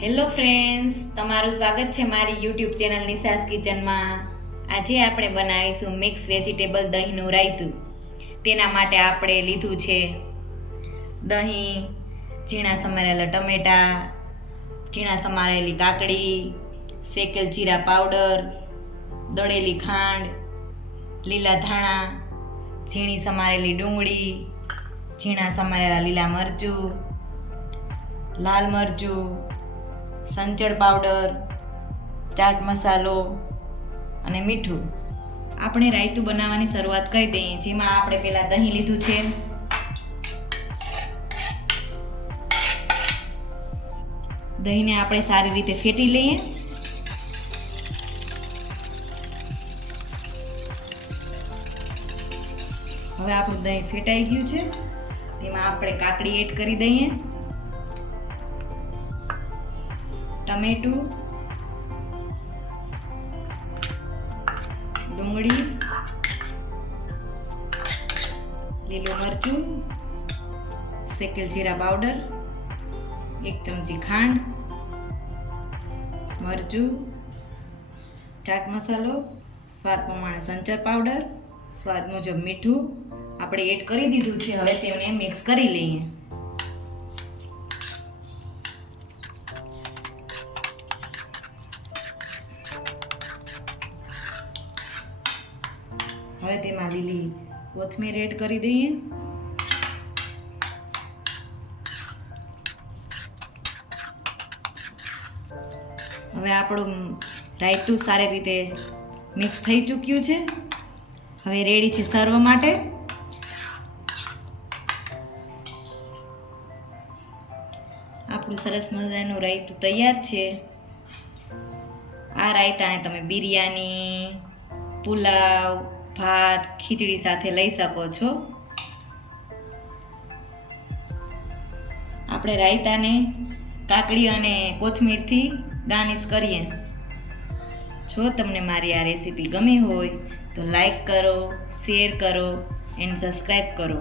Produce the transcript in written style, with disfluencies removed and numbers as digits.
Hello friends, તમારું સ્વાગત છે મારી યુટ્યુબ ચેનલ નિશાસ કિચનમાં. આજે આપણે બનાવીશું મિક્સ વેજીટેબલ દહીંનું રાયતું. તેના માટે આપણે લીધું છે દહીં, ઝીણા સમારેલા ટમેટાં, ઝીણા સમારેલી કાકડી, શેકેલ જીરા પાવડર, દળેલી ખાંડ, લીલા ધાણા, ઝીણી સમારેલી ડુંગળી, ઝીણા સમારેલા લીલા મરચું, લાલ મરચું, સંચળ પાવડર, ચાટ મસાલો અને મીઠું. આપણે રાયતું બનાવવાની શરૂઆત કરી દઈએ. જેમાં આપણે પહેલાં દહીં લીધું છે. દહીંને આપણે સારી રીતે ફેટી લઈએ. હવે આપણું દહીં ફેટાઈ ગયું છે. તેમાં આપણે કાકડી એડ કરી દઈએ, ટમેટું, ડુંગળી, લીલું મરચું, શેકેલ જીરા પાવડર, 1 ચમચી ખાંડ, મરચું, ચાટ મસાલો, સ્વાદ પ્રમાણે સંચર પાવડર, સ્વાદ મુજબ મીઠું આપણે એડ કરી દીધું છે. હવે તેને મિક્સ કરી લઈએ. હવે તેમાં લીલી કોથમીર એડ કરી દઈએ. હવે આપણું રાયતું સારી રીતે મિક્સ થઈ ચૂક્યું છે. હવે રેડી છે સર્વ માટે. આપણું સરસ મજાનું રાયતું તૈયાર છે. આ રાયતાને તમે બિરયાની, પુલાવ, ભાત, ખીચડી સાથે લઈ શકો છો. આપણે રાયતાને કાકડી અને કોથમીરથી ગાર્નિશ કરીએ. જો તમને મારી આ રેસીપી ગમી હોય તો લાઈક કરો, શેર કરો એન્ડ સબસ્ક્રાઈબ કરો.